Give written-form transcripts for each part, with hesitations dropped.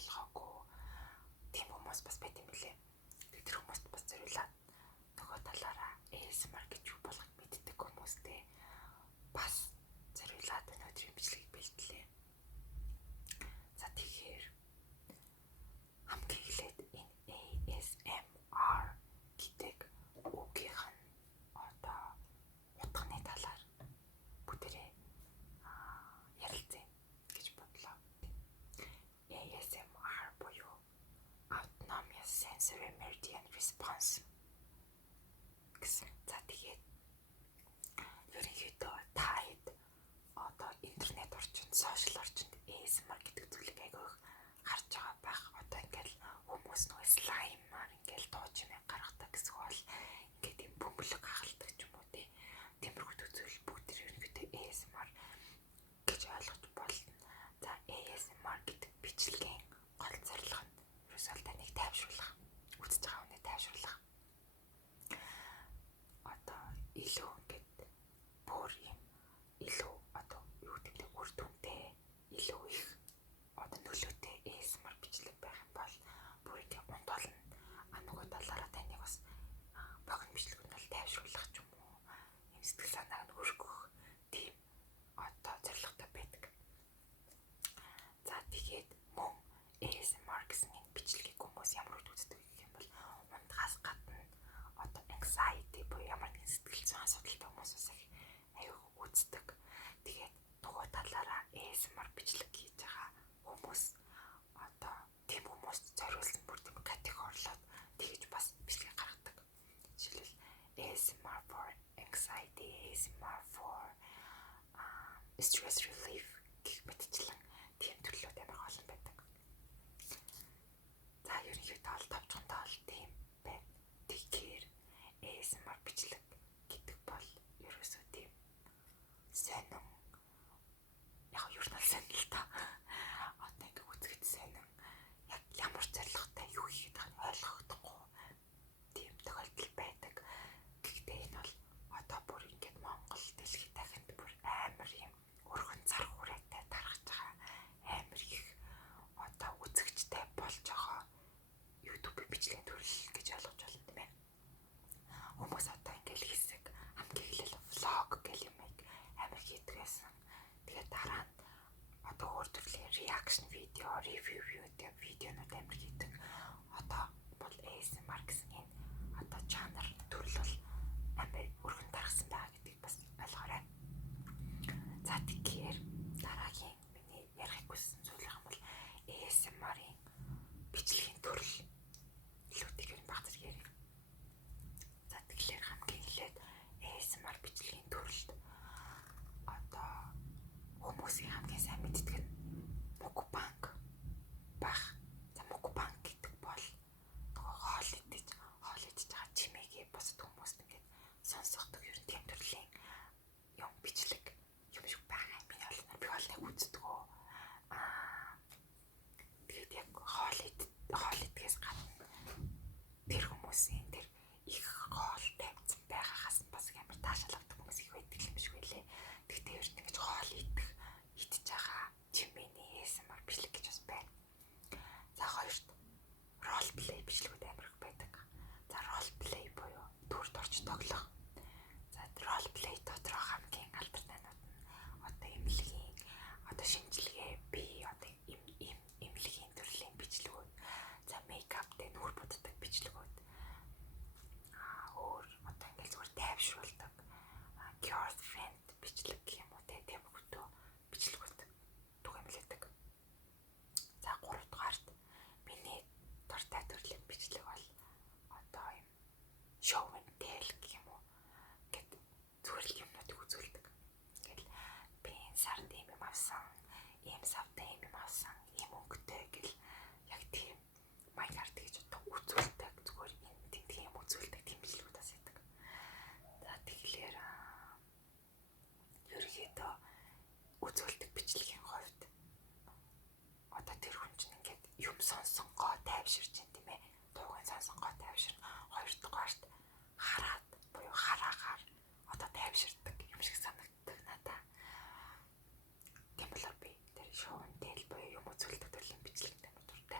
ойлгоогүй тийм хүмүүс бас байт юм билээ. Тэр хүмүүст бас зориулаад нөгөө талаараа ASMR гэж юу болохыг мэддэг хүмүүстэй бас зориулаад өнөөдрийн бичлэгийг бэлтлээ. За тэгэхээр хамгийн эхлээд энэ ASMR гэдэг үгийнх нь одоо утганы талаар бүгдээрээ ярилцъя гэж бодлоо. ASMR буюу Autonomous Sensory Meridian Response гэсэн. За тэгээд ерөнхийдөө та хэд одоо интернет орчинд, сошиал орчинд ASMR гэдэг зүйлийг айгүй харж байгаа байх. Одоо ингээл хүмүүс нөгөө слаймаар ингээл дууж юм гаргадаг гэсэн бол ингээд юм бөмбөлөг хагалдаг ч юм уу тий. Тиймэрхүү зүйл бүгд ерөнхийдөө ASMR гэж ойлгож болно. За ASMR гэдэг бичлэгийн гол зорилго нь ерөөсөө таныг тайвшруулах, үзэж байгаа хүнийг тайвшруулах. Одоо илүү ингээд бүр юм илүү одоо юу гэдэг нь үр дүнтэй, илүү их одоо нөлөөтэй ASMR бичлэг байх юм бол бүр ингээд унтуулна. Нөгөө талаараа таныг бас богино бичлэг нь бол тайвшруулах ч юм уу, юм сэтгэл санааг нь өргөх тийм одоо зорилготой байдаг. За тэгээд мөн ASMR гэсэн энэ бичлэгийг хүмүүс ямар үед үздэг гэх юм бол унтахаас гадна одоо anxiety буюу ямар нэгэн сэтгэл зүйн асуудалтай хүмүүс бас аюу үздэг. Тэгээд нөгөө талаараа ASMR бичлэг хийж байгаа хүмүүс одоо тийм хүмүүст зориулсан бүр тийм категорилоод тэгж бас бичлэг гаргадаг. Жишээлбэл ASMR for anxiety, ASMR for stress relief гэх мэтчлэн тийм төрлүүд амар олон байдаг. За ерөнхийдөө бол товчхонтой бол тийм байна. Тэгэхээр ASMR бичлэг гэдэг бол ерөөсөө тийм сонин яг юу ч сонин л та. Одоо ингээ үзэхэд сонин яг ямар зорилготой юу хийх гэдэг нь ойлгохдохгүй тийм тохиолдол байдаг. Гэхдээ энэ бол одоо бүр ингээд Монгол дэлхийд дахинд бүр амар юм өргөн цар хүрээтэй тархаж байгаа амар их одоо үзэгчтэй болж байгаа YouTube бичлэгийн төрөл гэж ойлгож байна тийм ээ. Хүмүүс одоо ингээл хэсэг хамгийн эхлээл влог гэл юм амар хийдэг байсан. Тэгээд дараа нь одоо өөр төрлийн reaction видео, review видеонууд амар хийдэг. Одоо бол ASMR гэсэн энэ одоо жанр төрөл бол амар өргөн тархсан байгаа гэдгийг бас ойлгоорой. За тэгэхээр дараагийн миний ярих хүссэн зүйл юм бол ASMR-ийн бичлэгийн төрөл илүүдийг ер нь баг зэрэг ярив. За тэгэхээр хамгийн эхлээд ASMR бичлэгийн төрөлд одоо хүмүүсийн хамгийн сайн мэддэг нь mukbang байх. За mukbang гэдэг бол нөгөө хоол идэж байгаа чимээгээ бусад хүмүүст ингээд сонсгодог ер нь тийм төрлийн юм бичлэг юм шиг байгаа. Би бол нэг үздэг. Тэгээд яг хоол идгээс гадна тэр хүмүүсийн тэр их хоол тавьсан байгаагаас бас амар таашаал авдаг хүмүүс их байдаг юм шиг байлээ. Тэгтээ ер нь ингэж хоол идэж байгаа чимээний ASMR бичлэг гэж бас байна. За хоёрт role play бичлэгүүд амар их байдаг. За role play буюу дүрд орж тоглох. За role play доторх хамгийн алдартай нь одоо эмнэлгийн одоо шинжилгээ бие одоо эмнэлгийн төрлийн бичлэгүүд. За мейкаптэй нүур буддаг бичлэгүүд. Өөр одоо ингээл зүгээр тайвшруулдаг girlfriend бичлэг гэх юм уу тийм хөтөө бичлэгүүд түгээмлэдэг. За 3 дугаарт миний дуртай төрлийн бичлэг бол одоо юм show and tell гэх юм уу гэд зүгээр л юмнуудыг үзүүлдэг. Ингээл би энэ сард ийм юм авсан, ийм савтай ийм юм авсан, ийм өнгөтэй гэл яг тийм маягаар тэгж одоо үзүүлдэг. Зүгээр энэ тийм үзүүлдэг тийм бичлэгүүд бас байдаг. За тэгэхээр ерөнхийдөө үзүүлдэг бичлэгийн хувьд одоо тэр хүн чинь ингээд юм сонсонгоо тайвширч юм тийм ээ. Дуугийн сонсонгоо тайвширна. Хоёрдугаарт хараад буюу хараагаар одоо тайвширдаг юм шиг санагддаг надаа. Тийм болохоор би тэр show and tell буюу юм үзүүлдэг төрлийн бичлэгтэй дуртай.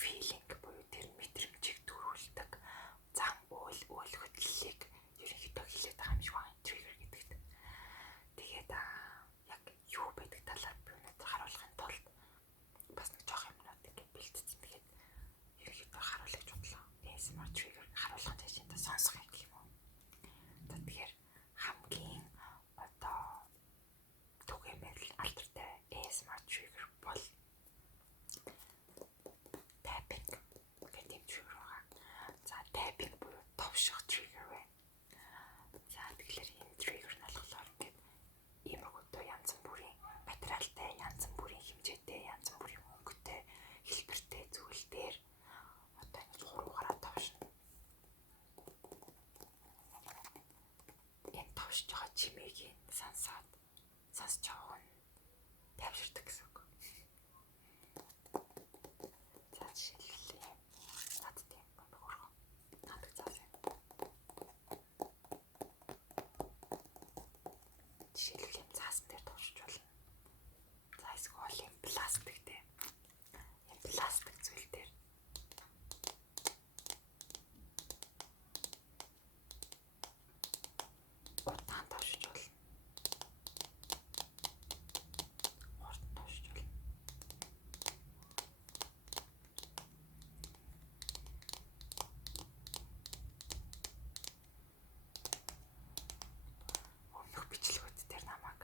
feeling буюу тэр мэдрэмжийг төрүүлдэг зам үйл хөдлөлийг ерөнхийдөө хэлээд байгаа юм шиг байна. Trigger гэдэгт. Тэгээд яг юу байдаг талаар би өнөөдөр харуулахын тулд бас нэг жоох юмнууд ингээд бэлдсэн. Тэгээд ерөнхийдөө харуулах гэж бодлоо. ASMR trigger харуулах гэж сонсох юм гэх юм уу. За тэгэхээр хамгийн одоо түгээмэл алдартай ASMR trigger бол tapping гэдэг юм trigger байгаа. За tapping буюу товших trigger байна. За тэгэхээр энэ trigger нь болохоор ингээд иймэрхүү янз бүрийн материалтай, янз бүрийн хэмжээтэй, янз бүрийн өнгөтэй, хэлбэртэй зүйл дээр одоо ингэж хуруугаараа товшно. Энэ товшиж байгаа чимээг сонсож явах нь тайвширдаг гэсэн үг. За жишээлбэл над тийм хөргөө надаг заасан. Жишээлбэл юм заасан дээр товшиж болно. За эсвэл юм пластиктэй. Юм пластик зүйл дээр удаан товшиж болно. Урт товшиж болно. Өмнөх бичлэгүүд дээр намайг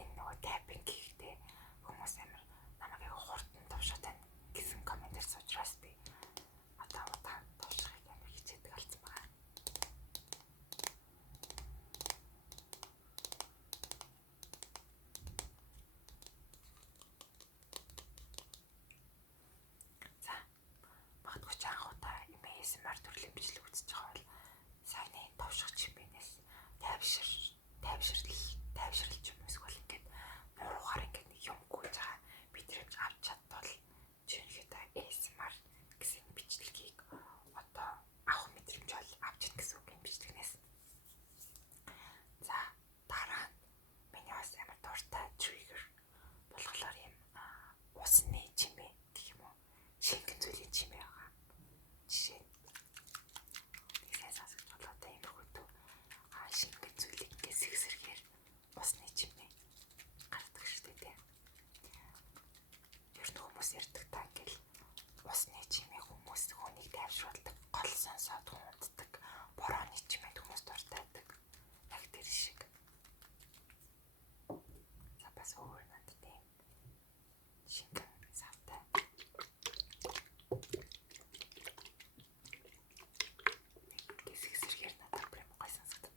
энэ нөгөө тайпинг хийхдээ хүмүүс амар намайг хурдан товшоод байна гэсэн комментээр суучраас би одоо удаан товшихыг амар хичээдэг болсон байна. За магадгүй ч анх удаа ASMR төрлийн бичлэг үзэж байгаа бол сайн товших чимээнээс тайвширлж юм эсвэл ингээд муухаар ингээд нэг юм гүйж байгаа мэдрэмж авч чадвал жинхэнэ ASMR гэсэн бичлэгийг одоо авах мэдрэмж бол авч ийн гэсэн үг юм бичлэгнээс. За дараа нь миний бас амар дуртай trigger болохоор юм усны чимээ гэх юм уу, шингэн зүйлийн чимээ байгаа. Жишээ нь сайн сонсож болоо та иймэрхүү шингэн зүйлийг ингээд сэгсэргээр усны чимээ гаргадаг шүү дээ. Ер нь хүмүүс ярьдаг та ингээл усны чимээ хүнийг тайвшруулдаг, гол сонсоод хунддаг, борооны чимээ хүмүүс дуртайдаг. Яг тэр шиг. За бас өөр над тийм шингэн савтай. Сэгсэргээр надад прям гой сонсогддог.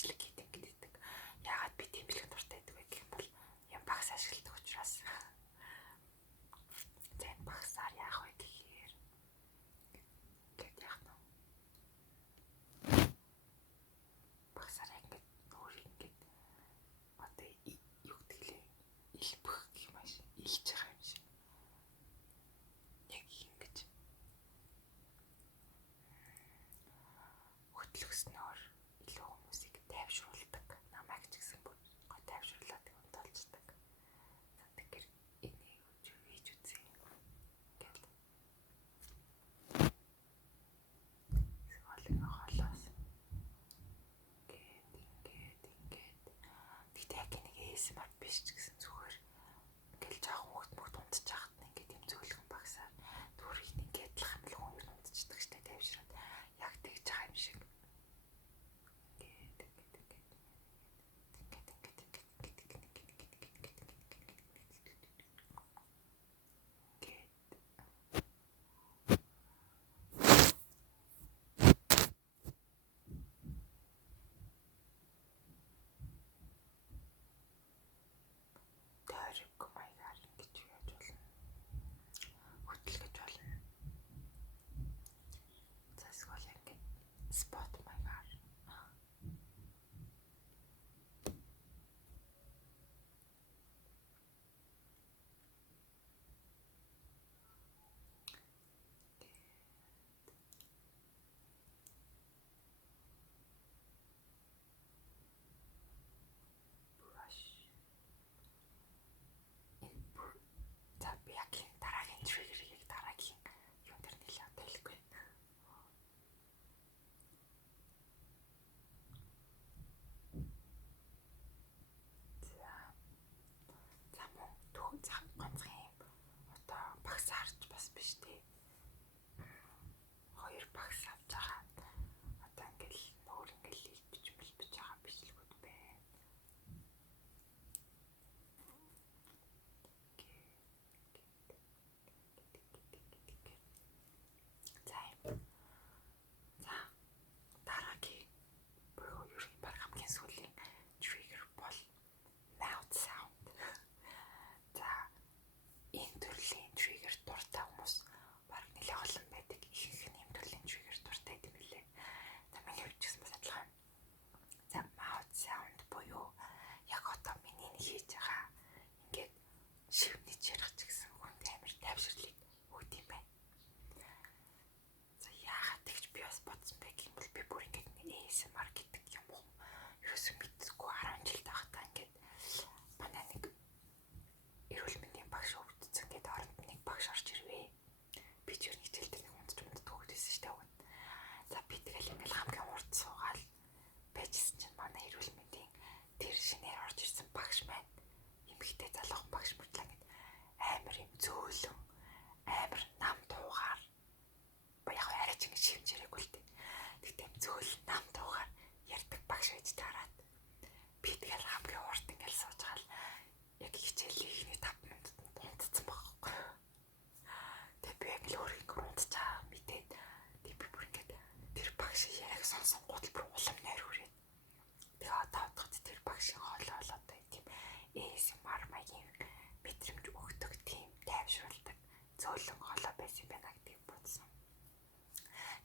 бичлэг хийдэг гэдэг. Яагаад би тийм бичлэг дуртай байдаг вэ гэх юм бол юм багс ашигладаг учраас. Зэн багсаар яах вэ гэхээр ингээд яах нь багсаар ингээд нуурыг ингээд одоо юу гэдгэлээ илбэх гэх юм ааш илж байгаа юм шиг. Яг ингэж хөтлөснөөр илүү хүмүүсийг тайвшруулдаг. Намайг ч гэсэн бүр гой тайвшруулаад унтаалцдаг. Тэгэхээр энийг хийж үзье. Ингээл холоос ингээд тэгтээ яг нэг ASMR биш ч гэсэн зүгээр ингээл жоохон хөвгт унтж яхад нь ингээд юм зөөлхөн багсаар дүүрийг ингээд л хамлах юм унтчихдаг штэ тайвшраад яг тэгж байгаа юм шиг. Тойрог маягаар ингэж яаж болно? Хөдөлгөж болно. За эсвэл ингэж спот маягаар. За би яг дараагийн триггерийг дараагийн юу дээр нэлээд одоо хэлэхгүй. За мөн төгөн цаг ганцхан юм одоо багс харж бас биш тий. Хоёр багс авч байгаа. Одоо ингээл нүүр ингээл илбэж байгаа бичлэгүүд байна. За дараагийн буюу ерөнхий баг хамгийн сүүлийн trigger бол mouth sound. За энэ төрлийн trigger дуртай хүмүүс баг нэлээд олон байдаг. Ихэнх нь энэ төрлийн trigger дуртай гэдэг юм лээ. За миний хувьд ч гэсэн бас адилхан. За mouth sound буюу яг одоо миний хийж байгаа ингээд шивнэж ярих ч гэсэн хүнд амар тайвширлыг өгд юм байна. За яагаад тэгж би бас бодсон бэ гэх юм бол би бүр ингээд ASMR гэдэг юм уу ерөөсөө мэддэггүй 10 жил тахтаа ингээд манай нэг эрүүл мэндийн багш өгдсөн гэдэг оронд нэг багш орж ирвээ. Би ч ер нь хичээлдээ нэг унтж төгөөдсөн шүү дээ. За би тэгэл ингээд хамгийн урд суугаал байжсэн чинь манай эрүүл мэндийн тэр шинээр орж ирсэн багш маань эмэгтэй залуухан багш мөртлөө ингээд амар юм зөөлөн амар нам дуугаар яг арай ч ингэ шивж яриаггүй л дээ. Тэгтээ юм зөөл нам дуугаар ярьдаг багш байж таараад би тэгэл хамгийн урд ингээл сууж хаал яг хичээлийн ихний 5 минутад унтцсан байхгүй. Тэгээ би яг л өөрийгөө унтцаа мэдээд би бүр ингээд тэр багшийн яриаг сонсонгууд бүр улам нойр хүрээд тэгээ одоод тэр багшийн хоолой одоо тийм ASMR маягийн мэдрэмж өгдөг тийм тайвшруулдаг зөөлөн хоолой байсан юм байна гэдэг бодсон.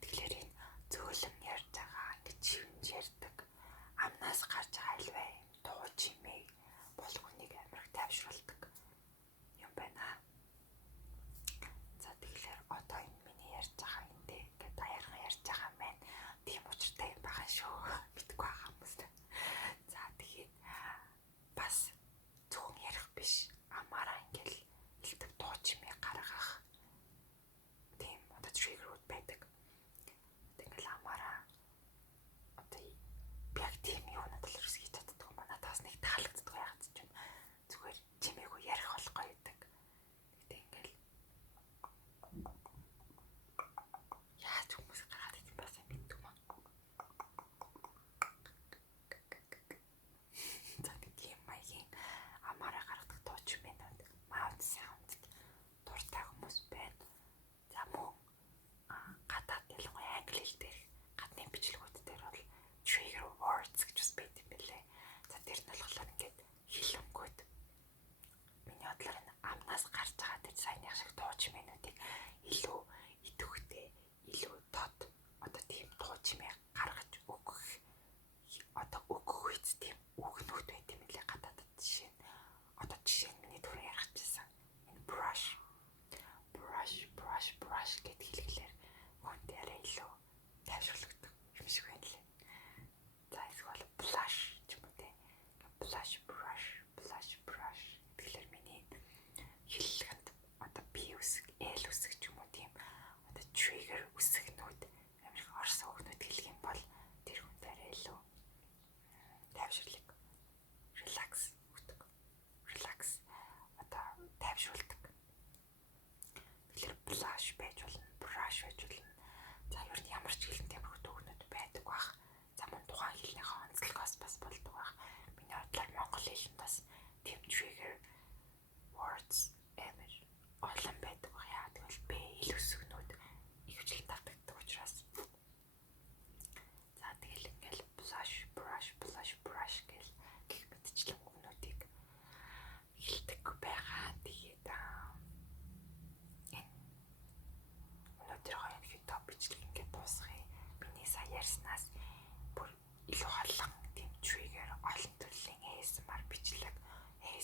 Тэгэхээр энэ зөөлөн ярьж байгаа ингэж шивнж ярьдаг амнаас гарч байгаа альваа юм дуу чимээ бол хүнийг амар тайвшруулдаг юм байна. За тэгэхээр одоо энэ миний ярьж байгаа эндээ ингээд даяархан ярьж байгаа юм байна. Тийм учиртай юм байгаа шүү. Мэдгүй байгаа хүмүүс. За тэгээд бас зөвхөн ярих биш амаараа ингээл илтгэв дуу чимээ гаргах тийм одоо триггерүүд байдаг. Ингээл амаараа одоо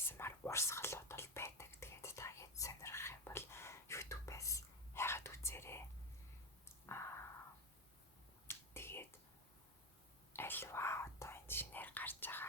ASMR урсгалууд бол байдаг. Тэгээд та хэд сонирхох юм бол YouTube-ээс хайгаад үзээрэй. Тэгээд альва одоо энэ шинээр гарч байгаа